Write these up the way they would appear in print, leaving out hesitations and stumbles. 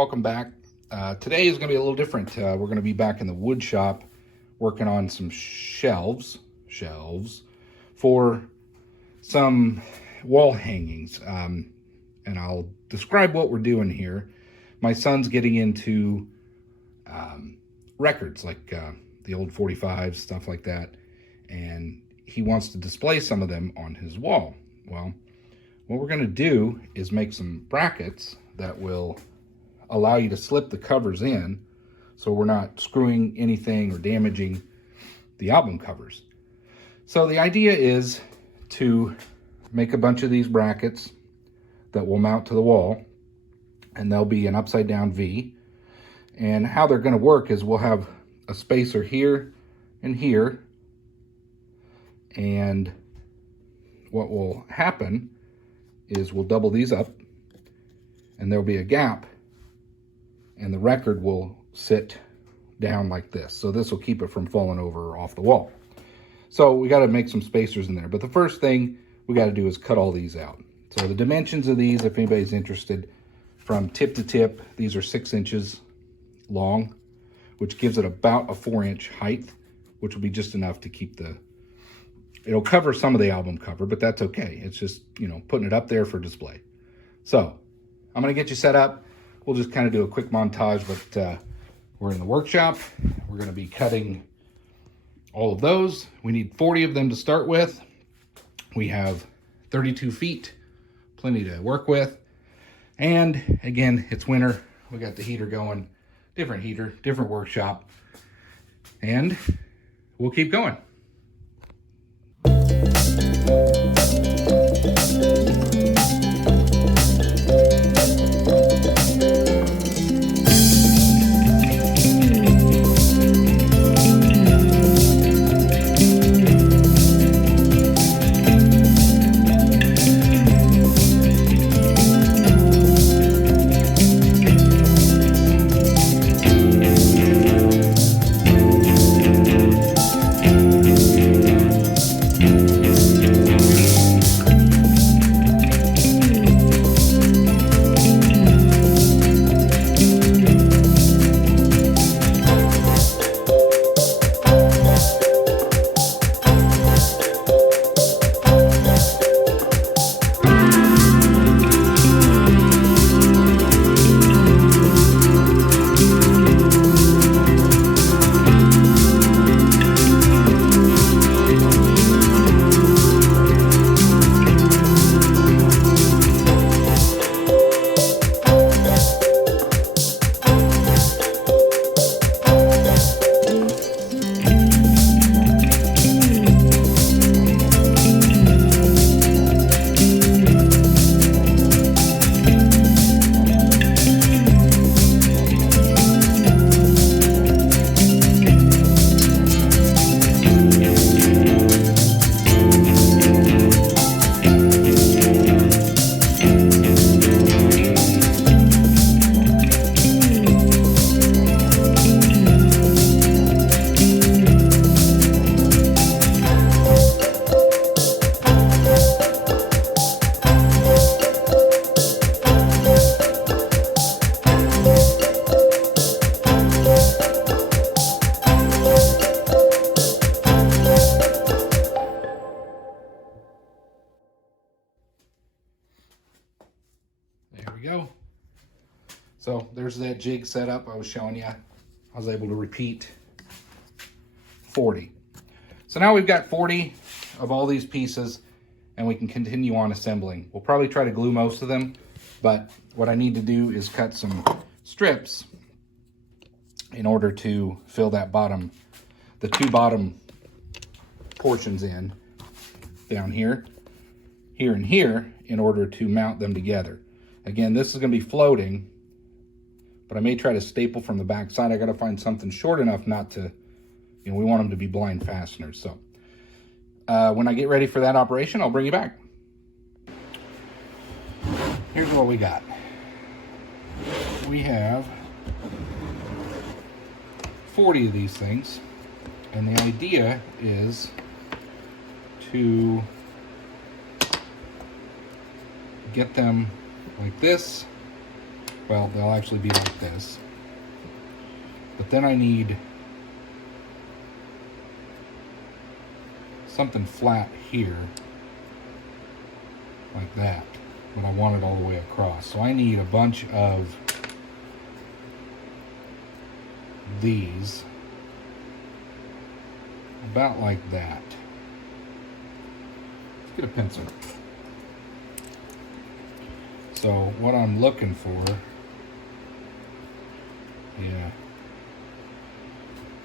Welcome back. Today is going to be a little different. We're going to be back in the wood shop working on some shelves for some wall hangings. And I'll describe what we're doing here. My son's getting into records, like the old 45s, stuff like that. And he wants to display some of them on his wall. Well, what we're going to do is make some brackets that will allow you to slip the covers in so we're not screwing anything or damaging the album covers. So the idea is to make a bunch of these brackets that will mount to the wall, and they'll be an upside down V. And how they're going to work is we'll have a spacer here and here, and what will happen is we'll double these up and there'll be a gap, and the record will sit down like this. So this will keep it from falling over or off the wall. So we got to make some spacers in there. But the first thing we got to do is cut all these out. So the dimensions of these, if anybody's interested, from tip to tip, these are 6 inches long, which gives it about a 4-inch height, which will be just enough to keep it'll cover some of the album cover, but that's okay. It's just, putting it up there for display. So I'm going to get you set up. We'll just kind of do a quick montage, but we're in the workshop. We're going to be cutting all of those. We need 40 of them to start with. We have 32 feet, plenty to work with. And again, it's winter. We got the heater going, different heater, different workshop, and we'll keep going. There we go. So there's that jig setup I was showing you. I was able to repeat 40. So now we've got 40 of all these pieces, and we can continue on assembling. We'll probably try to glue most of them, but what I need to do is cut some strips in order to fill that the two bottom portions in down here, here, and here, in order to mount them together. Again, this is going to be floating, but I may try to staple from the back side. I got to find something short enough not to, we want them to be blind fasteners. So when I get ready for that operation, I'll bring you back. Here's what we got. We have 40 of these things, and the idea is to get them like this well, they'll actually be like this. But then I need something flat here, like that, but I want it all the way across. So I need a bunch of these, about like that. Let's get a pencil. So what I'm looking for, yeah,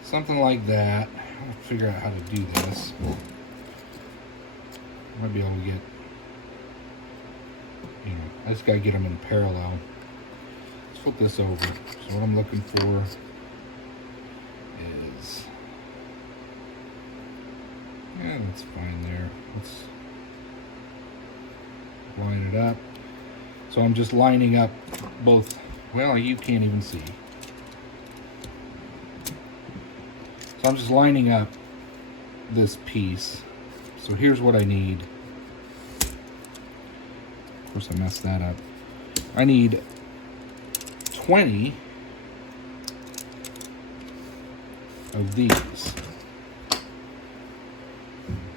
something like that. I'll figure out how to do this. I might be able to get, I just gotta get them in parallel. Let's flip this over. So what I'm looking for is, yeah, that's fine there. Let's line it up. So I'm just lining up both, well, you can't even see. So I'm just lining up this piece. So here's what I need. Of course, I messed that up. I need 20 of these.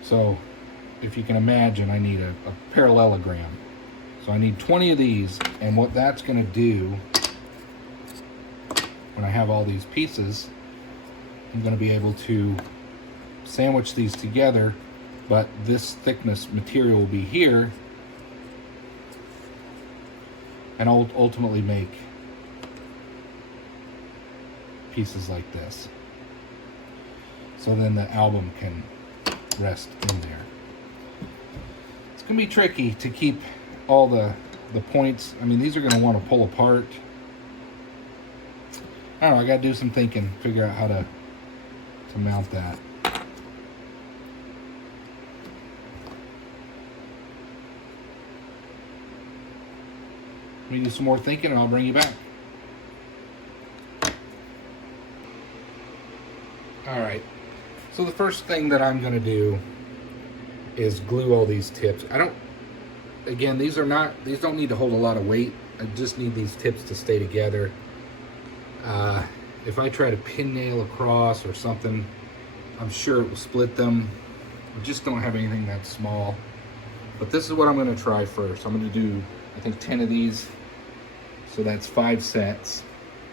So if you can imagine, I need a parallelogram. So I need 20 of these, and what that's going to do, when I have all these pieces, I'm going to be able to sandwich these together, but this thickness material will be here, and I'll ultimately make pieces like this. So then the album can rest in there. It's going to be tricky to keep all the points. I mean, these are going to want to pull apart. I don't know, I got to do some thinking, figure out how to mount that. Let me do some more thinking and I'll bring you back. Alright, so the first thing that I'm going to do is glue all these tips. Again, these don't need to hold a lot of weight. I just need these tips to stay together. If I try to pin nail across or something, I'm sure it will split them. I just don't have anything that small. But this is what I'm going to try first. I'm going to do, I think, 10 of these. So that's 5 sets.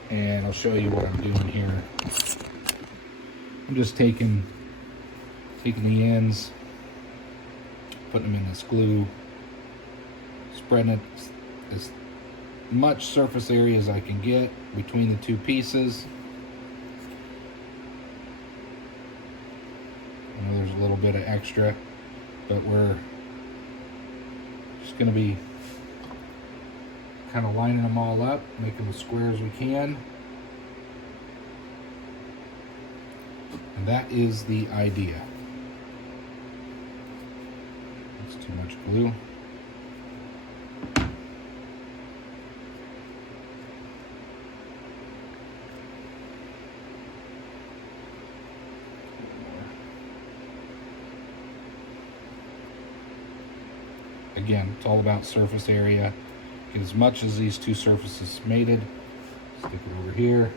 And I'll show you what I'm doing here. I'm just taking the ends, putting them in this glue, spreading it as much surface area as I can get between the two pieces. I know there's a little bit of extra, but we're just going to be kind of lining them all up, make them as square as we can. And that is the idea. That's too much glue. Again, it's all about surface area. Get as much as these two surfaces mated. Stick it over here.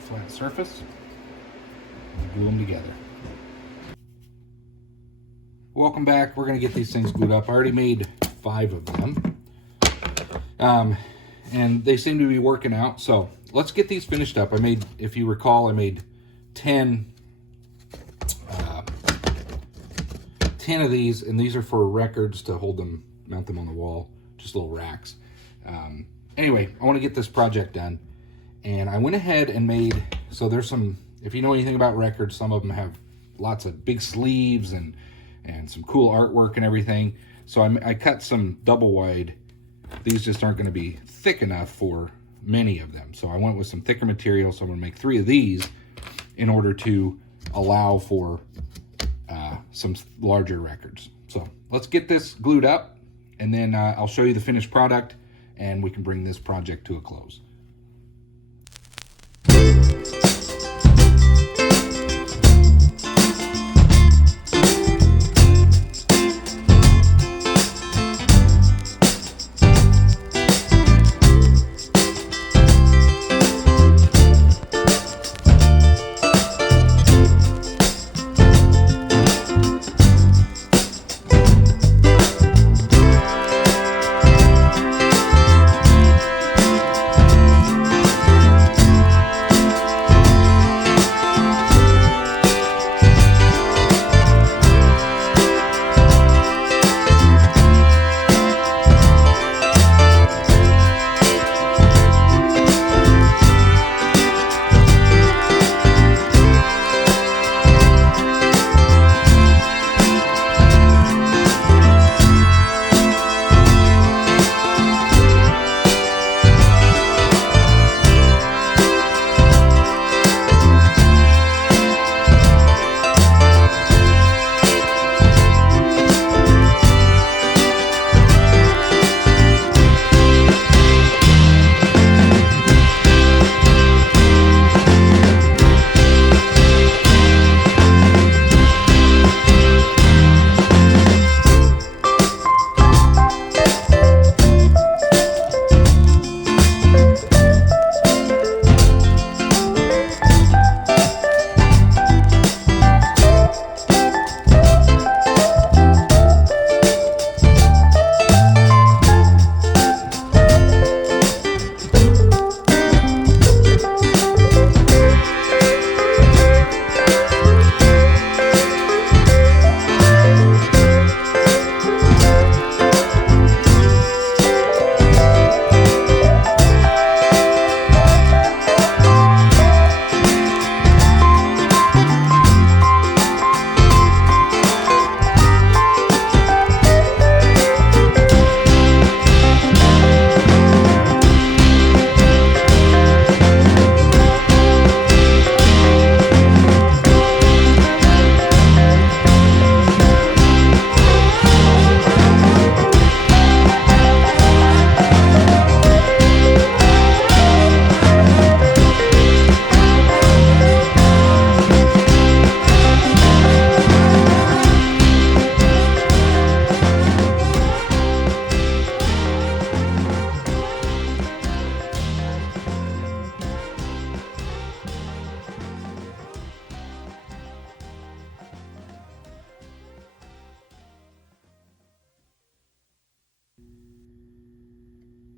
Flat surface. And glue them together. Welcome back. We're going to get these things glued up. I already made 5 of them. And they seem to be working out. So let's get these finished up. I made, if you recall, I made 10 of these, and these are for records to hold them, mount them on the wall, just little racks. Anyway, I want to get this project done, and I went ahead and made, so there's some, if you know anything about records, some of them have lots of big sleeves and some cool artwork and everything. So I cut some double wide. These just aren't going to be thick enough for many of them, so I went with some thicker material. So I'm going to make 3 of these in order to allow for some larger records. So let's get this glued up, and then I'll show you the finished product, and we can bring this project to a close.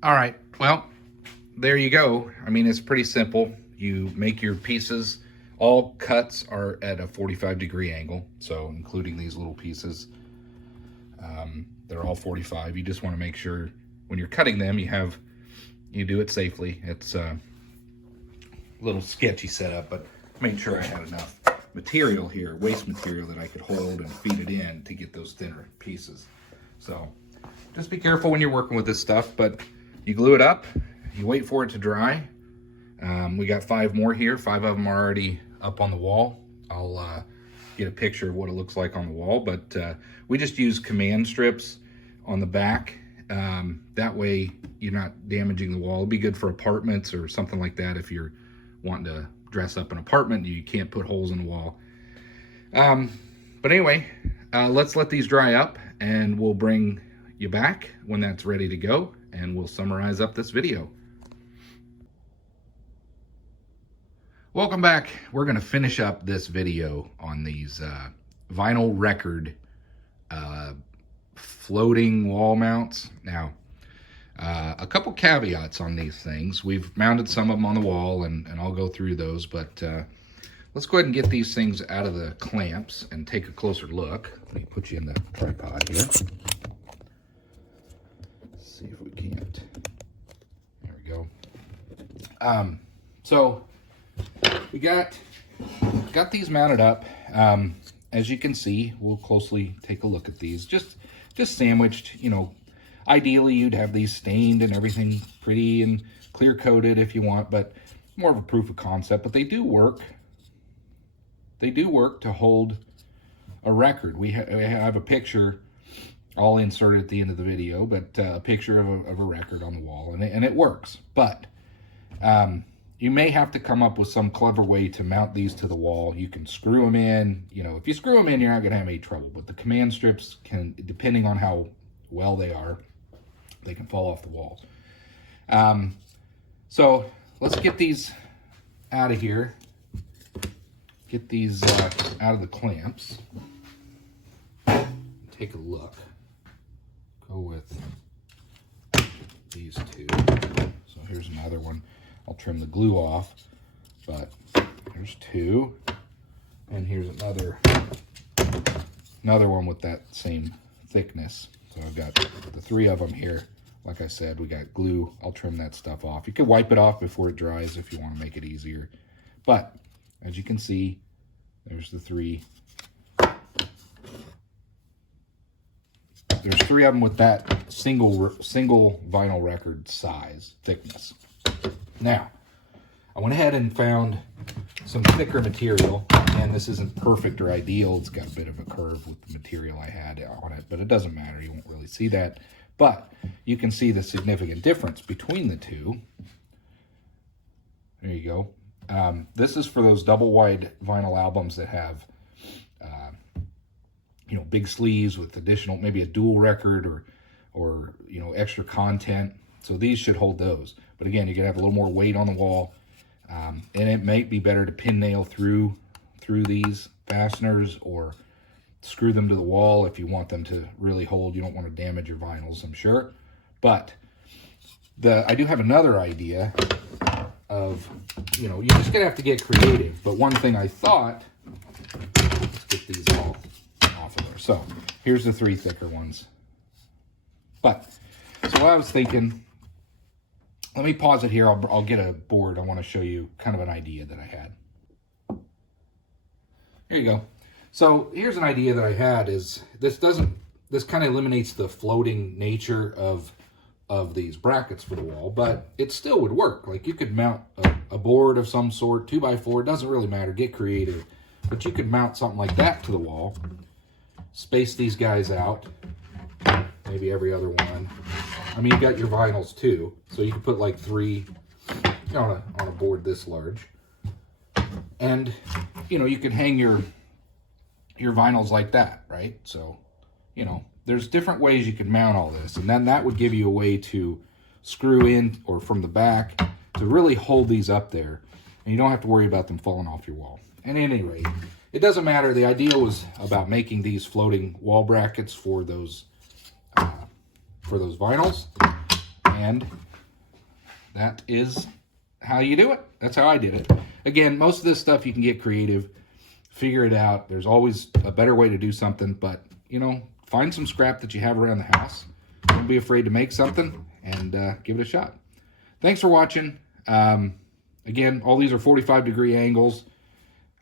All right, well, there you go. I mean, it's pretty simple. You make your pieces. All cuts are at a 45-degree angle, so including these little pieces, they're all 45. You just want to make sure when you're cutting them, you do it safely. It's a little sketchy setup, but made sure I had enough material here, waste material, that I could hold and feed it in to get those thinner pieces. So just be careful when you're working with this stuff, but you glue it up, you wait for it to dry. We got 5 more here. 5 of them are already up on the wall. I'll get a picture of what it looks like on the wall, but we just use command strips on the back. That way you're not damaging the wall. It'd be good for apartments or something like that. If you're wanting to dress up an apartment, you can't put holes in the wall. But anyway, let's let these dry up, and we'll bring you back when that's ready to go, and we'll summarize up this video. Welcome back. We're going to finish up this video on these vinyl record floating wall mounts. Now, a couple caveats on these things. We've mounted some of them on the wall, and I'll go through those, but let's go ahead and get these things out of the clamps and take a closer look. Let me put you in the tripod here. Let's see if we can't. There we go. So we got these mounted up. As you can see, we'll closely take a look at these. Just sandwiched, you know. Ideally, you'd have these stained and everything pretty and clear coated if you want, but more of a proof of concept. But they do work. They do work to hold a record. We have a picture. I'll insert it at the end of the video, but a picture of a record on the wall, and it works. But you may have to come up with some clever way to mount these to the wall. You can screw them in. You know, if you screw them in, you're not going to have any trouble. But the command strips can, depending on how well they are, they can fall off the wall. So let's get these out of here. Get these out of the clamps. Take a look. Go with these 2. So here's another one. I'll trim the glue off, but there's 2, and here's another one with that same thickness. So I've got the 3 of them here. Like I said, we got glue. I'll trim that stuff off. You can wipe it off before it dries if you want to make it easier. But as you can see, there's the 3. There's 3 of them with that single vinyl record size thickness. Now, I went ahead and found some thicker material, and this isn't perfect or ideal. It's got a bit of a curve with the material I had on it, but it doesn't matter. You won't really see that. But you can see the significant difference between the 2. There you go. This is for those double wide vinyl albums that have, you know, big sleeves with additional, maybe a dual record or you know, extra content. So these should hold those. But again, you're gonna have a little more weight on the wall, and it might be better to pin nail through these fasteners or screw them to the wall if you want them to really hold. You don't want to damage your vinyls, I'm sure. But I do have another idea of, you know, you're just gonna have to get creative. But one thing I thought, let's get these all off of there. So here's the 3 thicker ones. But so I was thinking, let me pause it here. I'll get a board. I want to show you kind of an idea that I had. Here you go. So here's an idea that I had. Is this kind of eliminates the floating nature of these brackets for the wall, but it still would work. Like you could mount a board of some sort, 2x4, it doesn't really matter, get creative. But you could mount something like that to the wall, space these guys out, maybe every other one. I mean, you got your vinyls too, so you can put like 3 on a board this large. And, you know, you could hang your vinyls like that, right? So, you know, there's different ways you can mount all this, and then that would give you a way to screw in or from the back to really hold these up there, and you don't have to worry about them falling off your wall. And at any rate, it doesn't matter. The idea was about making these floating wall brackets for those vinyls, and that is how you do it. That's how I did it. Again, most of this stuff you can get creative, figure it out. There's always a better way to do something, but you know, find some scrap that you have around the house. Don't be afraid to make something and give it a shot. Thanks for watching. Again, all these are 45-degree angles.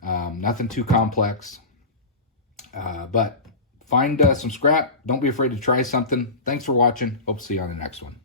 Nothing too complex. But find some scrap. Don't be afraid to try something. Thanks for watching. Hope to see you on the next one.